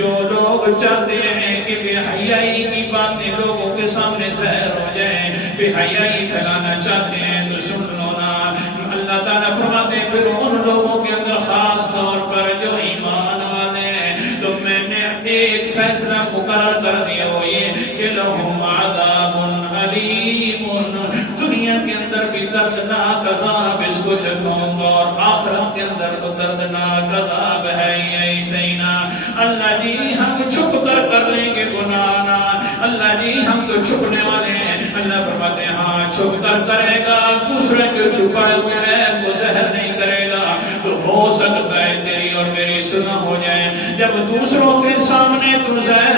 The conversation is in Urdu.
جو لوگ چاہتے ہیں کہ بے حیائی کی باتیں لوگوں کے سامنے ظاہر ہو جائیں، بے حیائی پھیلانا چاہتے ہیں تو سن لو نا، اللہ تعالیٰ فرماتے ہیں پھر ان لوگوں کے اندر خاص طور پر جو ایمان والے ہیں تو میں نے ایک فیصلہ مقرر کر دیا، وہ یہ کہ لہم عذاب علیم، دنیا کے اندر بھی دردناک عذاب اس کو چکھوں گا اور آخرت کے اندر تو دردناک عذاب ہے یہی سینا۔ اللہ جی ہم چھپ کر لیں گے گناہ نہ، اللہ جی ہم تو چھپنے والے ہیں۔ اللہ فرماتے ہیں ہاں چھپ کر کرے گا، دوسرے کو چھپائے ہوئے ہے وہ زہر نہیں کرے گا تو ہو سکتا ہے تیری اور میری سنا ہو جائے۔ جب دوسروں کے سامنے تو زہر